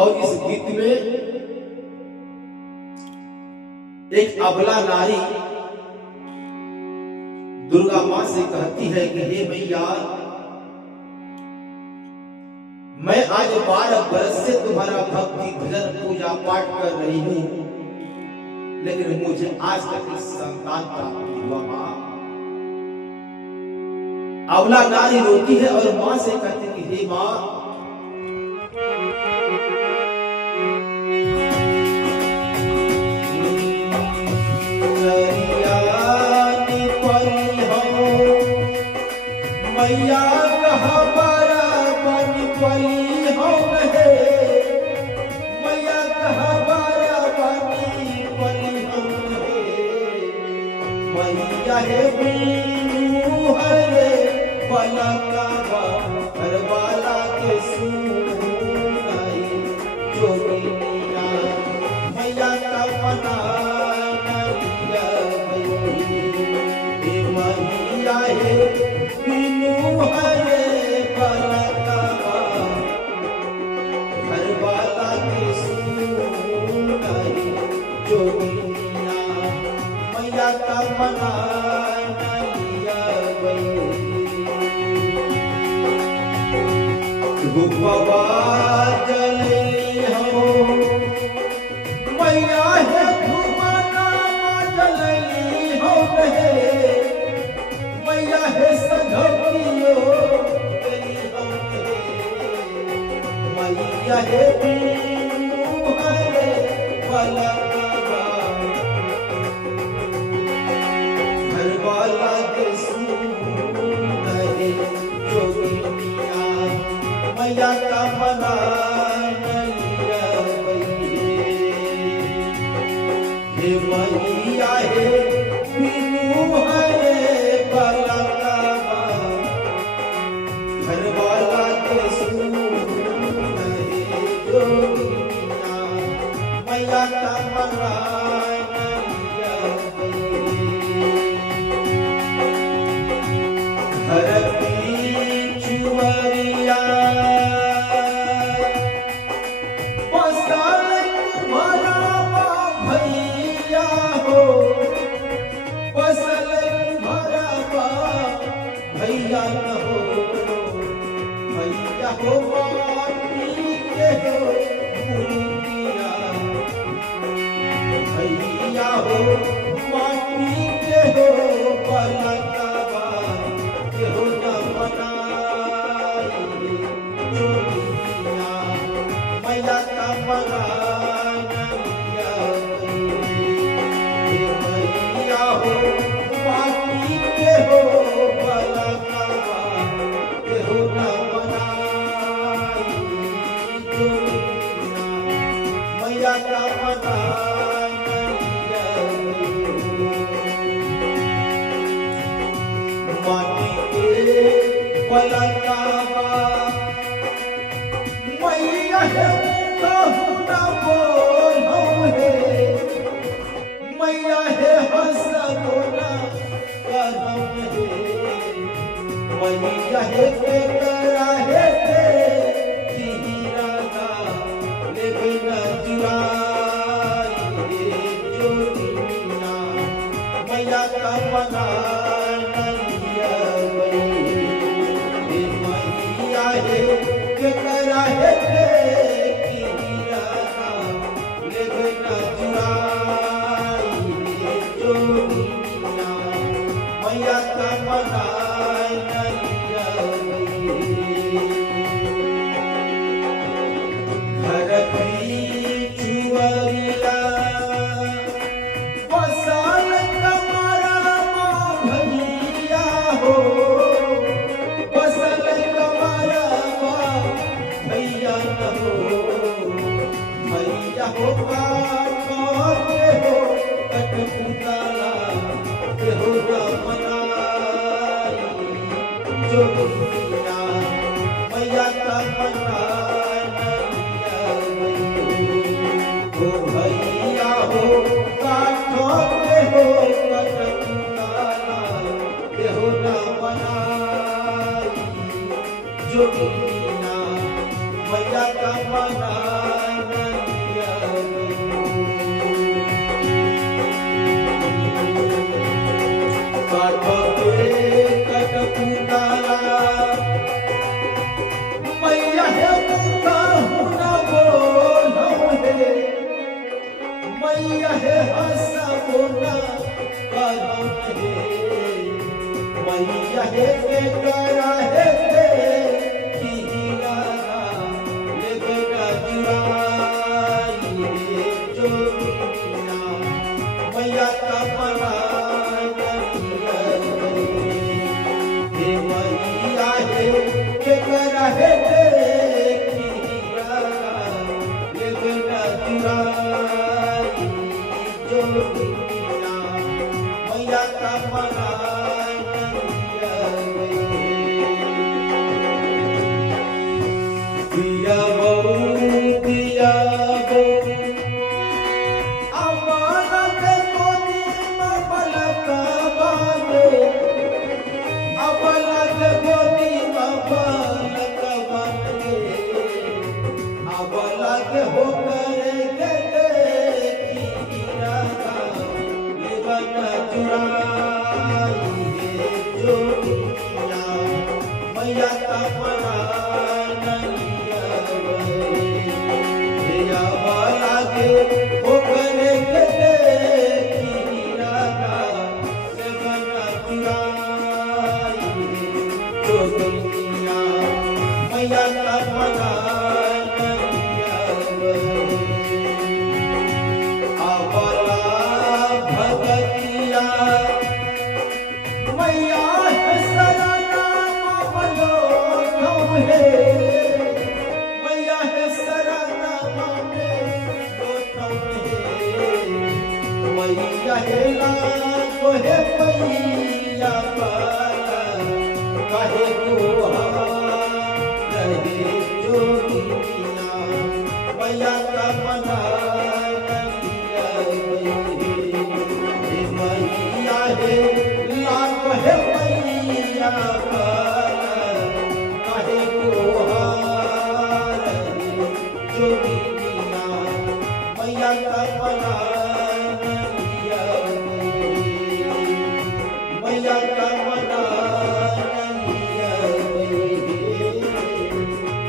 और इस गीत में एक अबला नारी दुर्गा मां से कहती है कि हे मैया, मैं आज 12 बरस से तुम्हारा भक्ति भजन पूजा पाठ कर रही हूं, लेकिन मुझे आज तक इस संतान प्राप्त नहीं हुआ। मां अबला नारी रोती है और मां से कहती कि हे मां, मैया कहाँ बारा बन पली हो रहे, मैया कहाँ बारा बनी पली हो रहे, मैया है बीनू हरे पलका घरवाला के सुनाई जोगिनिया, मैया का मना नलिया मैया है बीनू हरे पलका घरवाला के सुनाई जोगिनिया, मैया का मना नलिया धूपवा जलली हो मैया है धूपना जलली हो रहे, मैया है सधौतियो गली हो रहे, मैया है बीनू हरे पलका घरवाला के सुनाई जोगिनिया, मैया का मना नलिया हे मैया है बीनू हरे पलका घरवाला के सुनाई जोगिनिया, मैया का मना नलिया घर चुवरिया भैया हो फसल भरा भैया न हो, भैया हो माटी के हो मूर्तिया, भैया हो माटी के हो पलका के हो न बनाई जोगिनिया, मैया का मना माटी के हो पलका के हो न बनाई जोगिनिया, मैया का मना नलिया माटी के पलका मैया है कहू न बोलो है, मैया है हंस बोला करम है, मैया है के करा है हीरा का लेबे न जुराई जोगिनिया, मैया का मना नलिया मैया है के करा है हीरा का लेबे न जुराई जोगिनिया, मैया का मना नलिया घर चुवरिया बसाल कमरा भैया हो, बसल कमरा भैया न हो, भैया हो के हो कटपुतला के हो न बनाई जोगिनिया, मैया का मना नलिया हो, भैया हो काठों के हो कटपुतला के हो न बनाई जोगिनिया, मैया का मना काठ पे कटपुतला मैया है मुका हुना बोलो है मैया है हंसा बोला करो है मैया है के करा है कि हीरा ले बेटा जुराई जो मैया का मना मैया का मना दिया बहू अमाना के कोनी में पलका बांधे अबला के कोनी में पलका बांधे अबला के होकर मैया का मना वाला के होकर जो दुनिया मैया का मना अबला भगतिया मैया है सराना मामलो है मैया है सराना मामलो है मैया है लाखो है मैया पाला काहे को रहे जो दुनिया मैया का मना मैया है लाख है मैया काहे को हार जो दुनिया मैया का मना